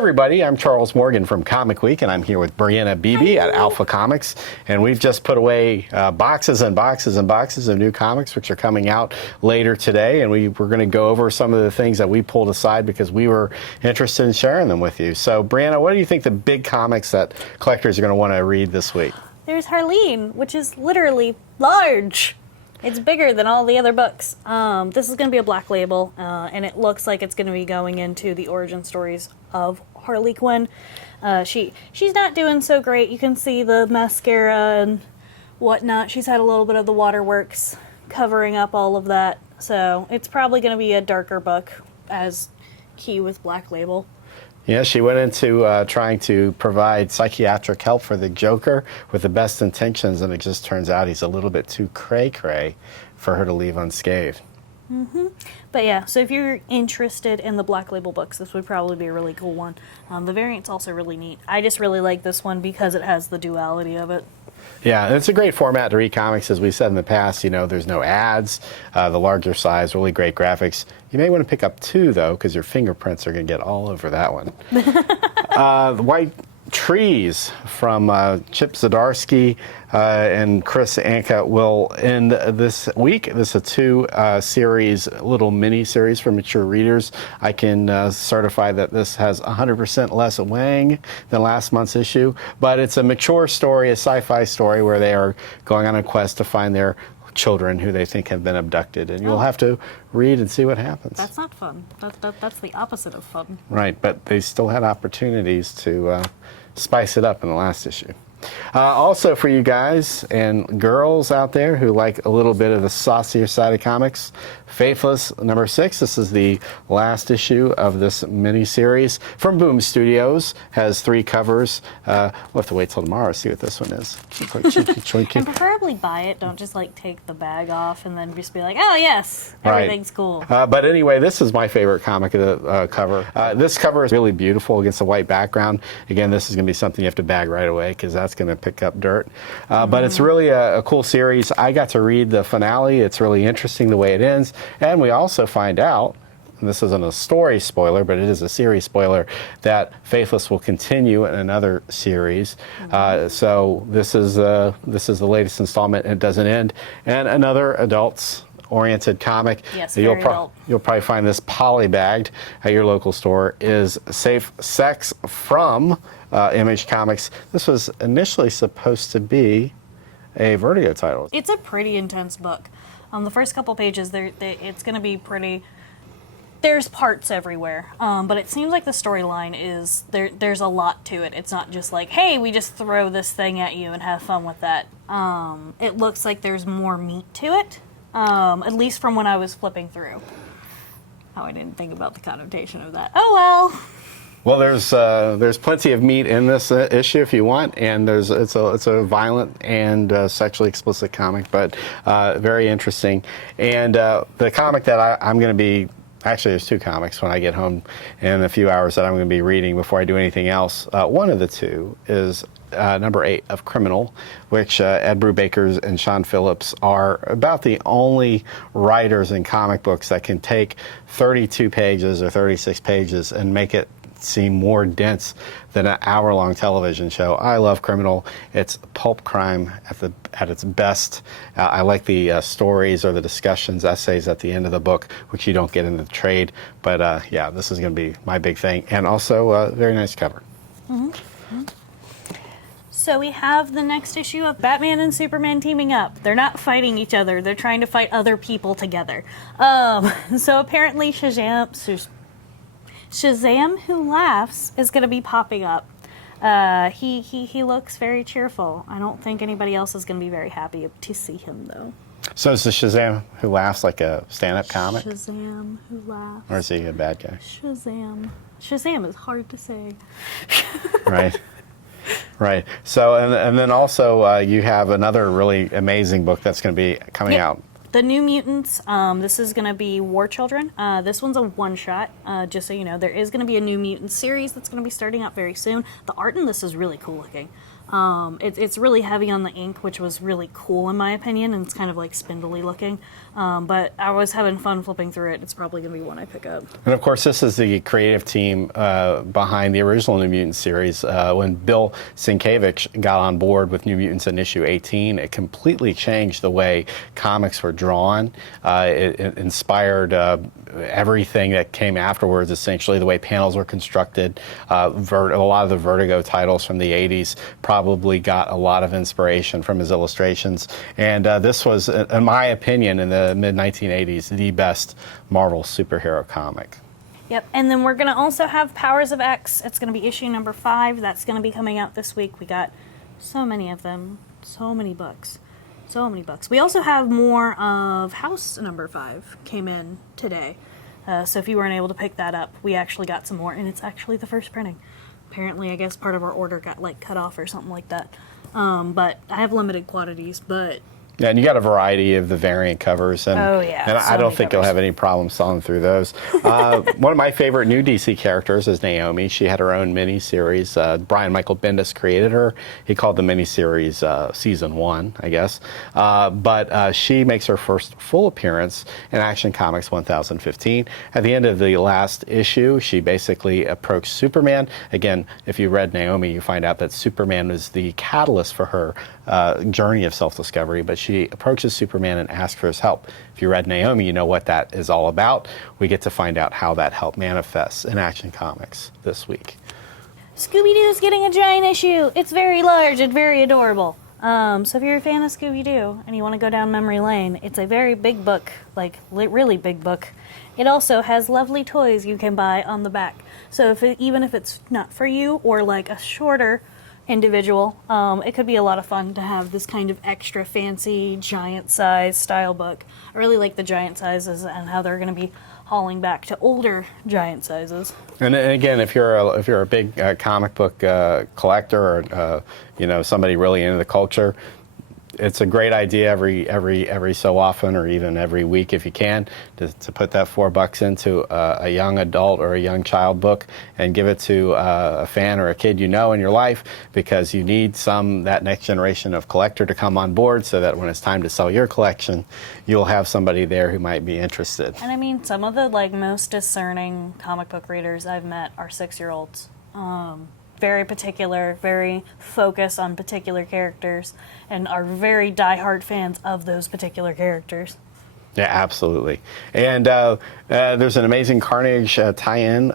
everybody, I'm Charles Morgan from Comic Week, and I'm here with Briana Beebe at Alpha Comics, and we've just put away boxes and boxes and boxes of new comics which are coming out later today, and we're going to go over some of the things that we pulled aside because we were interested in sharing them with you. So Briana, what do you think the big comics that collectors are going to want to read this week? There's Harleen, which is literally large. It's bigger than all the other books. This is going to be a black label, and it looks like it's going to be going into the origin stories of Harley Quinn. She's not doing so great. You can see the mascara and whatnot. She's had a little bit of the waterworks covering up all of that. So it's probably going to be a darker book, as key with black label. Yeah, she went into trying to provide psychiatric help for the Joker with the best intentions, and it just turns out he's a little bit too cray-cray for her to leave unscathed. Mm-hmm. But yeah, so if you're interested in the black label books, this would probably be a really cool one. The variant's also really neat. I just really like this one because it has the duality of it. Yeah, and it's a great format to read comics. As we said in the past, you know, there's no ads, the larger size, really great graphics. You may want to pick up two, though, because your fingerprints are going to get all over that one. The White Trees from Chip Zdarsky and Chris Anka will end this week. This is a two-series, little mini-series for mature readers. I can certify that this has 100% less Wang than last month's issue, but it's a mature story, a sci-fi story where they are going on a quest to find their children who they think have been abducted, and you'll have to read and see what happens. That's not fun. That's the opposite of fun. Right, but they still had opportunities to spice it up in the last issue. Also for you guys and girls out there who like a little bit of the saucier side of comics, Faithless #6. This is the last issue of this mini-series from Boom Studios. Has 3 covers. We'll have to wait till tomorrow to see what this one is. And preferably buy it. Don't just like take the bag off and then just be like, oh yes, everything's cool. But anyway, this is my favorite comic of the cover. This cover is really beautiful against a white background. Again, this is going to be something you have to bag right away because that's going to pick up dirt. But it's really a cool series. I got to read the finale. It's really interesting the way it ends. And we also find out, and this isn't a story spoiler, but it is a series spoiler, that Faithless will continue in another series. So this is the latest installment, and it doesn't end. And another adults-oriented comic. Yes, very adult. You'll probably find this polybagged at your local store, is Safe Sex from Image Comics. This was initially supposed to be a Vertigo title. It's a pretty intense book. The first couple pages, it's going to be pretty. There's parts everywhere, but it seems like the storyline is there's a lot to it. It's not just like, hey, we just throw this thing at you and have fun with that. It looks like there's more meat to it, at least from when I was flipping through. Oh, I didn't think about the connotation of that. Oh well. Well, there's plenty of meat in this issue if you want, and it's a violent and sexually explicit comic, but very interesting. And the comic that I'm going to be, actually there's 2 comics when I get home in a few hours that I'm going to be reading before I do anything else. One of the 2 is #8 of Criminal, which Ed Brubaker and Sean Phillips are about the only writers in comic books that can take 32 pages or 36 pages and make it seem more dense than an hour-long television show. I love Criminal. It's pulp crime at its best. I like the stories or the discussions, essays at the end of the book, which you don't get in the trade. But yeah, this is going to be my big thing. And also a very nice cover. Mm-hmm. So we have the next issue of Batman and Superman teaming up. They're not fighting each other. They're trying to fight other people together. So apparently Shazam Who Laughs is going to be popping up. He looks very cheerful. I don't think anybody else is going to be very happy to see him, though. So is the Shazam Who Laughs like a stand-up comic? Shazam Who Laughs. Or is he a bad guy? Shazam is hard to say. Right. So, and then also you have another really amazing book that's going to be coming out. The New Mutants. This is going to be War Children. This one's a one-shot, just so you know. There is going to be a New Mutants series that's going to be starting up very soon. The art in this is really cool looking. It's really heavy on the ink, which was really cool in my opinion, and it's kind of like spindly looking. But I was having fun flipping through it. It's probably going to be one I pick up. And of course, this is the creative team behind the original New Mutants series. When Bill Sienkiewicz got on board with New Mutants in issue 18, it completely changed the way comics were drawn. It inspired everything that came afterwards, essentially, the way panels were constructed. A lot of the Vertigo titles from the 80s probably got a lot of inspiration from his illustrations. And this was, in my opinion, in the mid-1980s, the best Marvel superhero comic. Yep, and then we're going to also have Powers of X. It's going to be issue number 5. That's going to be coming out this week. We got so many of them, so many books. So many books. We also have more of House number 5 came in today. So if you weren't able to pick that up, we actually got some more, and it's actually the first printing. Apparently, I guess part of our order got like cut off or something like that. But I have limited quantities, but... Yeah, and you got a variety of the variant covers, and, Oh, yeah, and so I don't many think you'll covers. have any problem selling through those. One of my favorite new DC characters is Naomi. She had her own miniseries. Brian Michael Bendis created her. He called the miniseries Season 1, I guess. But she makes her first full appearance in Action Comics 1015. At the end of the last issue, she basically approached Superman. Again, if you read Naomi, you find out that Superman was the catalyst for her journey of self-discovery, but she approaches Superman and asks for his help. If you read Naomi, you know what that is all about. We get to find out how that help manifests in Action Comics this week. Scooby-Doo's getting a giant issue. It's very large and very adorable. So if you're a fan of Scooby-Doo and you want to go down memory lane, it's a very big book, like really big book. It also has lovely toys you can buy on the back. So even if it's not for you or like a shorter individual, it could be a lot of fun to have this kind of extra fancy giant size style book. I really like the giant sizes and how they're going to be hauling back to older giant sizes. And again, if you're a big comic book collector or somebody really into the culture, it's a great idea every so often, or even every week if you can, to put that $4 into a young adult or a young child book and give it to a fan or a kid you know in your life, because you need that next generation of collector to come on board, so that when it's time to sell your collection, you'll have somebody there who might be interested. And I mean, some of the most discerning comic book readers I've met are 6-year-olds. Very particular, very focused on particular characters, and are very diehard fans of those particular characters. Yeah, absolutely. And there's an Amazing Carnage tie-in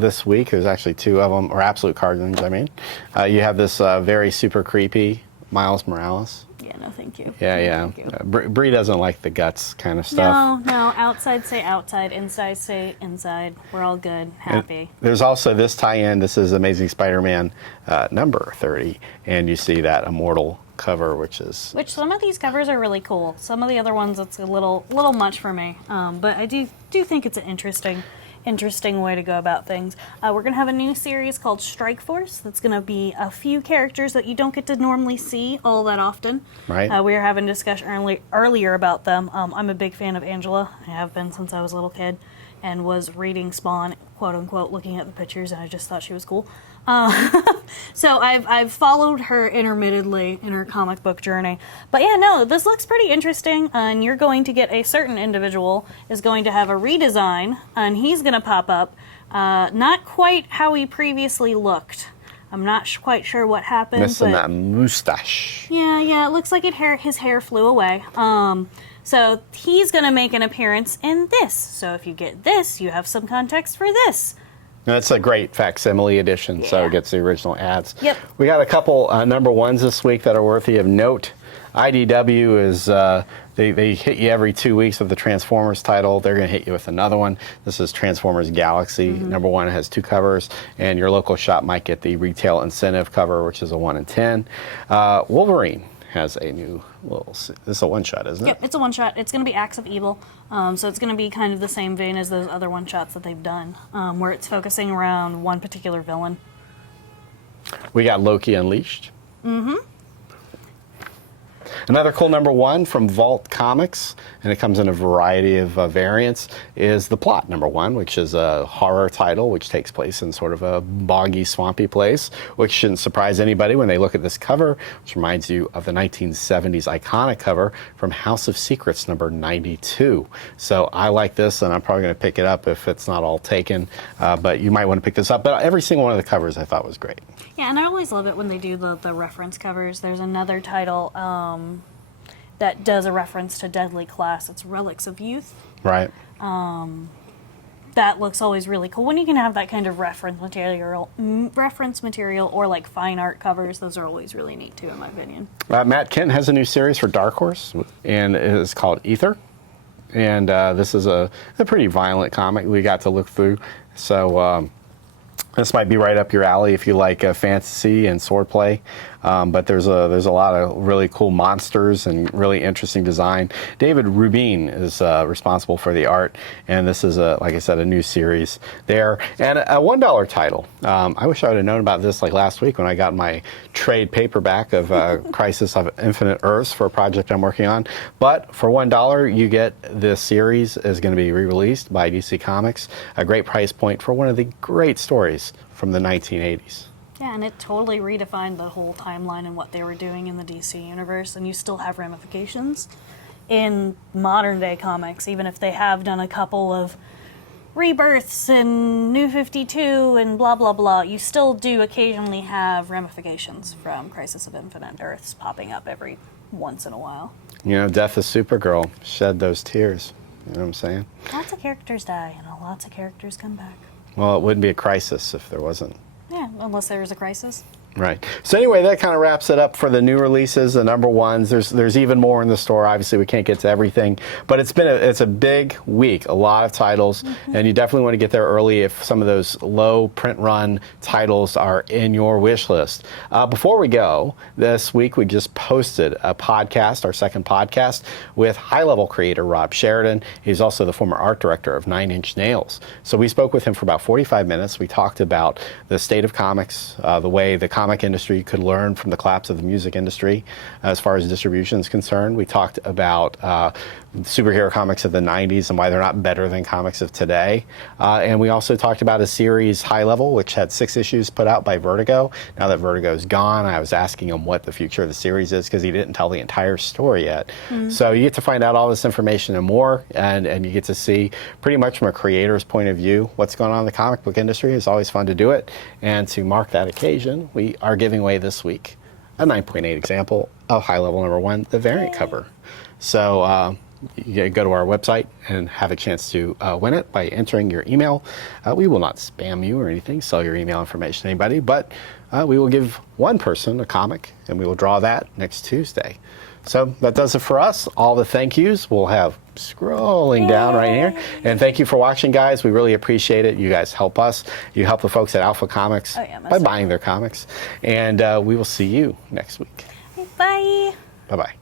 this week. There's actually 2 of them, or Absolute Carnage, I mean. You have this very super creepy Miles Morales. Yeah, no thank you. Yeah. Thank you. Bree doesn't like the guts kind of stuff. No, outside say outside, inside say inside. We're all good, happy. And there's also this tie-in. This is Amazing Spider-Man number 30, and you see that Immortal cover, which some of these covers are really cool. Some of the other ones, it's a little much for me. But I do think it's an interesting way to go about things. We're going to have a new series called Strike Force. That's going to be a few characters that you don't get to normally see all that often. Right. We were having a discussion earlier about them. I'm a big fan of Angela. I have been since I was a little kid, and was reading Spawn, quote unquote, looking at the pictures, and I just thought she was cool. So I've followed her intermittently in her comic book journey. But yeah, no, this looks pretty interesting, and you're going to get a certain individual is going to have a redesign, and he's going to pop up. Not quite how he previously looked. I'm not quite sure what happened. Missing that mustache. Yeah, it looks like his hair flew away. So he's going to make an appearance in this. So if you get this, you have some context for this. That's a great facsimile edition, so it gets the original ads. Yep. We got a couple number 1s this week that are worthy of note. IDW is, they hit you every 2 weeks with the Transformers title. They're going to hit you with another one. This is Transformers Galaxy. Number 1 has 2 covers, and your local shop might get the retail incentive cover, which is a 1 in 10. Wolverine has a new this is a one-shot, isn't it? Yep, it's a one-shot. It's going to be Acts of Evil. So it's going to be kind of the same vein as those other one-shots that they've done, where it's focusing around one particular villain. We got Loki Unleashed. Another cool #1 from Vault Comics, and it comes in a variety of variants, is The Plot #1, which is a horror title which takes place in sort of a boggy, swampy place, which shouldn't surprise anybody when they look at this cover, which reminds you of the 1970s iconic cover from House of Secrets #92. So I like this, and I'm probably going to pick it up if it's not all taken, but you might want to pick this up. But every single one of the covers I thought was great. Yeah, and I always love it when they do the reference covers. There's another title that does a reference to Deadly Class. It's Relics of Youth. Right. That looks always really cool. When you can have that kind of reference material or like fine art covers, those are always really neat too, in my opinion. Matt Kent has a new series for Dark Horse, and it's called Ether. And this is a pretty violent comic we got to look through. So this might be right up your alley if you like fantasy and swordplay. But there's a lot of really cool monsters and really interesting design. David Rubin is responsible for the art, and this is like I said, a new series there, and a $1 title. I wish I would have known about this like last week when I got my trade paperback of Crisis of Infinite Earths for a project I'm working on. But for $1, you get this series is going to be re-released by DC Comics. A great price point for one of the great stories from the 1980s. Yeah, and it totally redefined the whole timeline and what they were doing in the DC universe, and you still have ramifications in modern day comics, even if they have done a couple of rebirths and New 52 and blah blah blah. You still do occasionally have ramifications from Crisis of Infinite Earths popping up every once in a while. You know, Death of Supergirl shed those tears. You know what I'm saying? Lots of characters die, and lots of characters come back. Well, it wouldn't be a crisis if there wasn't. Yeah, unless there was a crisis. Right. So anyway, that kind of wraps it up for the new releases, the #1s. There's even more in the store. Obviously, we can't get to everything, but it's a big week. A lot of titles, and you definitely want to get there early if some of those low print run titles are in your wish list. Before we go, this week we just posted a podcast, our second podcast, with high-level creator Rob Sheridan. He's also the former art director of 9 Inch Nails. So we spoke with him for about 45 minutes. We talked about the state of comics, the way the comic industry could learn from the collapse of the music industry as far as distribution is concerned. We talked about superhero comics of the 90s and why they're not better than comics of today. And we also talked about a series, High Level, which had 6 issues put out by Vertigo. Now that Vertigo's gone, I was asking him what the future of the series is because he didn't tell the entire story yet. So you get to find out all this information and more, and you get to see pretty much from a creator's point of view what's going on in the comic book industry. It's always fun to do it. And to mark that occasion, we are giving away this week a 9.8 example of High Level #1, the variant cover. So you go to our website and have a chance to win it by entering your email. We will not spam you or anything, sell your email information to anybody, but we will give one person a comic, and we will draw that next Tuesday. So that does it for us. All the thank yous we'll have scrolling down right here. And thank you for watching, guys. We really appreciate it. You guys help us. You help the folks at Alpha Comics by buying their comics. And we will see you next week. Bye. Bye-bye.